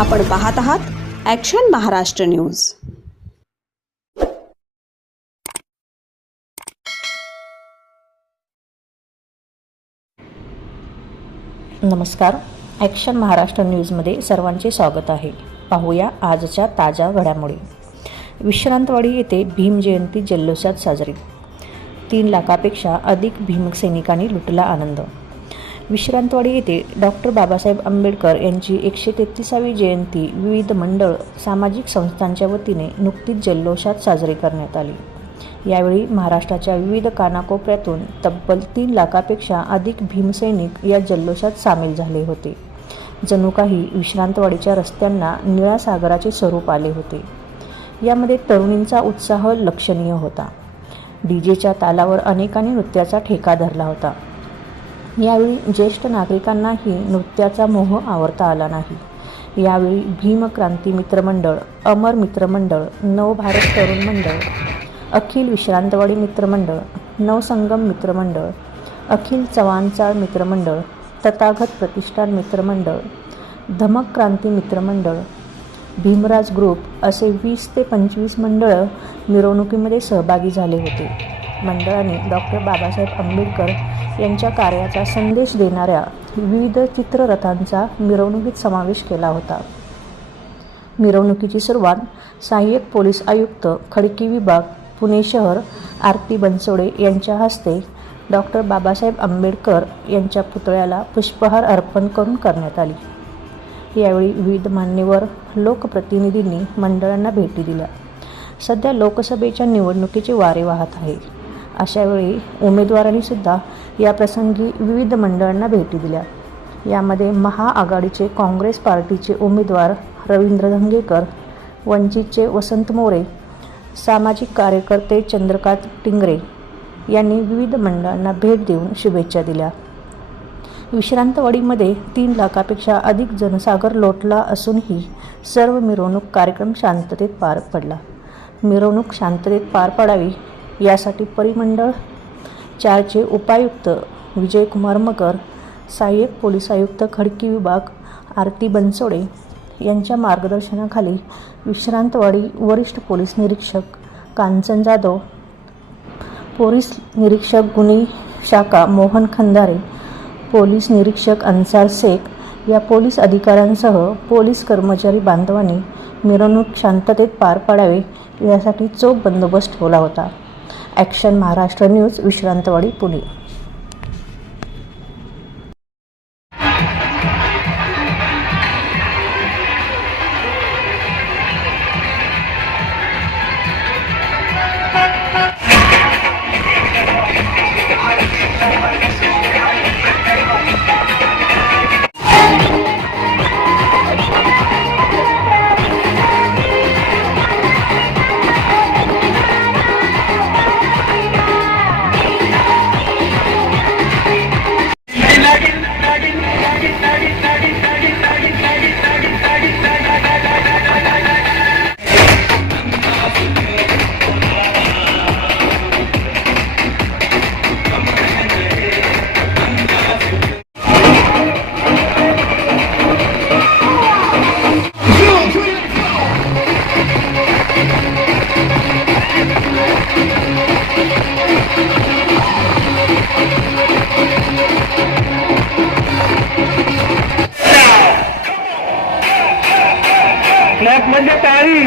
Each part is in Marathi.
आपण पाहत आहात ॲक्शन महाराष्ट्र न्यूज नमस्कार. ॲक्शन महाराष्ट्र न्यूजमध्ये सर्वांचे स्वागत आहे. पाहूया आजच्या ताज्या घडामोडी. विश्रांतवाडी येथे भीम जयंती जल्लोषात साजरी. तीन लाखापेक्षा अधिक भीमसैनिकांनी लुटला आनंद. विश्रांतवाडी येथे डॉक्टर बाबासाहेब आंबेडकर यांची एकशे तेहतीसावी जयंती विविध मंडळ सामाजिक संस्थांच्या वतीने नुकतीच जल्लोषात साजरी करण्यात आली. यावेळी महाराष्ट्राच्या विविध कानाकोपऱ्यातून तब्बल तीन लाखापेक्षा अधिक भीमसैनिक या जल्लोषात सामील झाले होते. जणू काही विश्रांतवाडीच्या रस्त्यांना निळ्या सागराचे स्वरूप आले होते. यामध्ये तरुणींचा उत्साह लक्षणीय होता. डीजेच्या तालावर अनेकांनी नृत्याचा ठेका धरला होता. यावेळी ज्येष्ठ नागरिकांनाही नृत्याचा मोह आवरता आला नाही. यावेळी भीमक्रांती मित्रमंडळ अमर मित्रमंडळ नवभारत तरुण मंडळ अखिल विश्रांतवाडी मित्रमंडळ नवसंगम मित्रमंडळ अखिल चव्हाणचाळ मित्रमंडळ तथागत प्रतिष्ठान मित्रमंडळ धमक क्रांती मित्रमंडळ भीमराज ग्रुप असे वीस ते पंचवीस मंडळं मिरवणुकीमध्ये सहभागी झाले होते. मंडळाने डॉक्टर बाबासाहेब आंबेडकर यांच्या कार्याचा संदेश देणाऱ्या विविध चित्ररथांचा मिरवणुकीत समावेश केला होता. मिरवणुकीची सुरुवात सहाय्यक पोलीस आयुक्त खडकी विभाग पुणे शहर आरती बनसोडे यांच्या हस्ते डॉक्टर बाबासाहेब आंबेडकर यांच्या पुतळ्याला पुष्पहार अर्पण करून करण्यात आली. यावेळी विविध मान्यवर लोकप्रतिनिधींनी मंडळांना भेटी दिल्या. सध्या लोकसभेच्या निवडणुकीचे वारे वाहत आहे. अशावेळी उमेदवारांनी सुद्धा या प्रसंगी विविध मंडळांना भेटी दिल्या. यामध्ये महाआघाडीचे काँग्रेस पार्टीचे उमेदवार रवींद्र धंगेकर वंचितचे वसंत मोरे सामाजिक कार्यकर्ते चंद्रकांत टिंगरे यांनी विविध मंडळांना भेट देऊन शुभेच्छा दिल्या. विश्रांतवाडीमध्ये तीन लाखापेक्षा अधिक जनसागर लोटला असूनही सर्व मिरवणूक कार्यक्रम शांततेत पार पडला. मिरवणूक शांततेत पार पडावी यासाठी परिमंडळ चारचे उपायुक्त विजयकुमार मगर सहाय्यक पोलीस आयुक्त खडकी विभाग आरती बनसोडे यांच्या मार्गदर्शनाखाली विश्रांतवाडी वरिष्ठ पोलीस निरीक्षक कांचन जाधव पोलीस निरीक्षक गुन्हे शाखा मोहन खंदारे पोलीस निरीक्षक अन्सार शेख या पोलीस अधिकाऱ्यांसह पोलीस कर्मचारी बांधवांनी मिरवणूक शांततेत पार पाडावे यासाठी चोख बंदोबस्त ठेवला होता. Action Maharashtra news Vishrantwadi Pune clap म्हणजे टाळी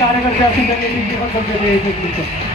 कार्यकर्ते असतील त्यांनी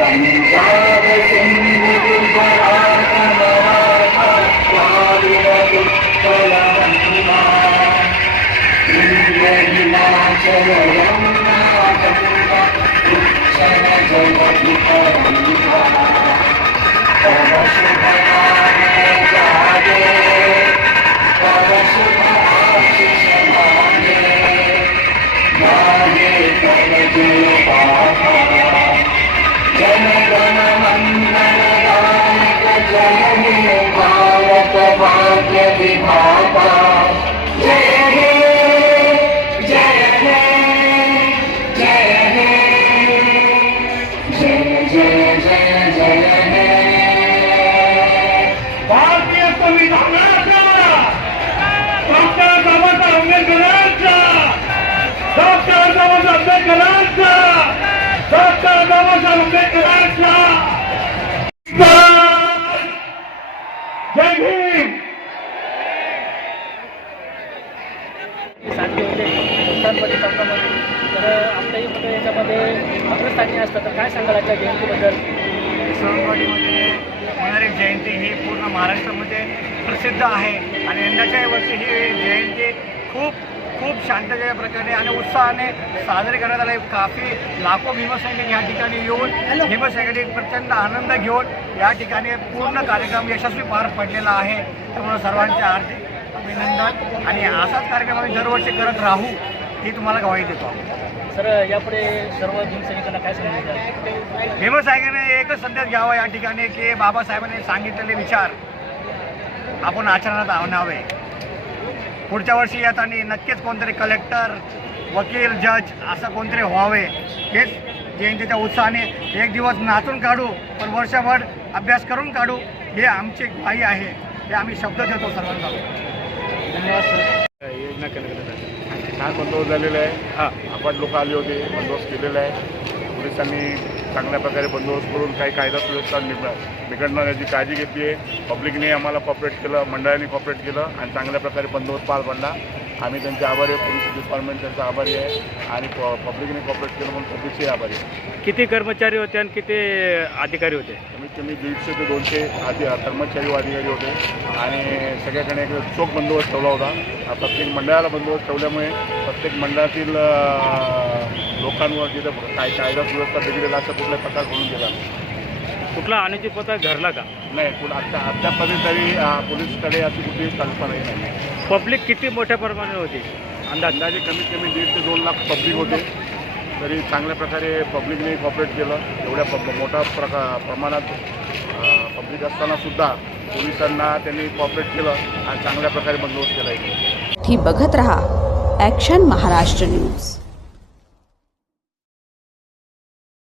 Come, Father, sing me. मध्ये अग्रस्थानी असतं तर काय सांगाल आजच्या जयंतीबद्दल? होणारी जयंती ही पूर्ण महाराष्ट्रामध्ये प्रसिद्ध आहे. आणि यंदाच्या वर्षी ही जयंती खूप खूप शांततेच्या प्रकारे आणि उत्साहाने साजरी करण्यात आले. काफी लाखो भीमसैनिक या ठिकाणी येऊन भीमसैनिक प्रचंड आनंद घेऊन या ठिकाणी पूर्ण कार्यक्रम यशस्वी पार पडलेला आहे. त्यामुळे सर्वांचे हार्दिक अभिनंदन. आणि असाच कार्यक्रम आम्ही दरवर्षी करत राहू ही तुम्हाला ग्वाही देतो. सर यापुढे सर्व भीमसैनिकांना काय सांगितलं भीमसाहेबांनी एकच संदेश घ्यावा या ठिकाणी की बाबासाहेबांनी सांगितलेले विचार आपण आचरणात आणावे. पुढच्या वर्षी येताना नक्कीच कोणतरी कलेक्टर वकील जज असं कोणतरी व्हावे. हेच जयंतीच्या उत्साहाने एक दिवस नाचून काढू पण वर्षभर अभ्यास करून काढू हे आमची ग्वाही आहे. हे आम्ही शब्द देतो सर्वांना. धन्यवाद सर. योजना केंद्रासाठी छान बंदोबस्त झालेला आहे. हां. आपण लोक आले होते बंदोबस्त केलेला आहे. पोलिसांनी चांगल्या प्रकारे बंदोबस्त करून काही कायदा सुव्यवस्था बिघड बिघडणार याची काळजी घेतली आहे. पब्लिकने आम्हाला कॉपरेट केलं मंडळाने कॉपरेट केलं आणि चांगल्या प्रकारे बंदोबस्त पार पडला. आम्ही त्यांचे आभारी आहे पोलीस डिपार्टमेंट त्यांचा आभारी आहे आणि पब्लिकने कॉपरेट केलं म्हणून पब्लिकचे आभारी आहे. किती कर्मचारी होते आणि किती अधिकारी होते? कमीत कमी दीडशे ते दोनशे आधी कर्मचारी व अधिकारी होते आणि सगळ्याकडे एक चोख बंदोबस्त ठेवला होता. प्रत्येक मंडळाला बंदोबस्त ठेवल्यामुळे प्रत्येक मंडळातील लोकांवर जिथं काय कायदा सुव्यवस्था बिघडेल असा कुठलाही प्रकार घडून गेला नाही. कुठला अनुचित पत्र घडला का? नाही कुठं आता अद्यापर्यंत तरी अं, पोलीसकडे अशी कुठलीही कल्पनाही नाही. पब्लिक किती मोठ्या प्रमाणात होती? अंदाज अंदाजे कमीत कमी दीड ते दोन लाख पब्लिक होते. तरी चांगल्या प्रकारे पब्लिकने कॉपरेट केलं. एवढ्या मोठ्या प्रका प्रमाणात पब्लिक असताना सुद्धा पोलिसांना त्यांनी कॉपरेट केलं आणि चांगल्या प्रकारे बंदोबस्त केला इथे. ही बघत रहा ॲक्शन महाराष्ट्र न्यूज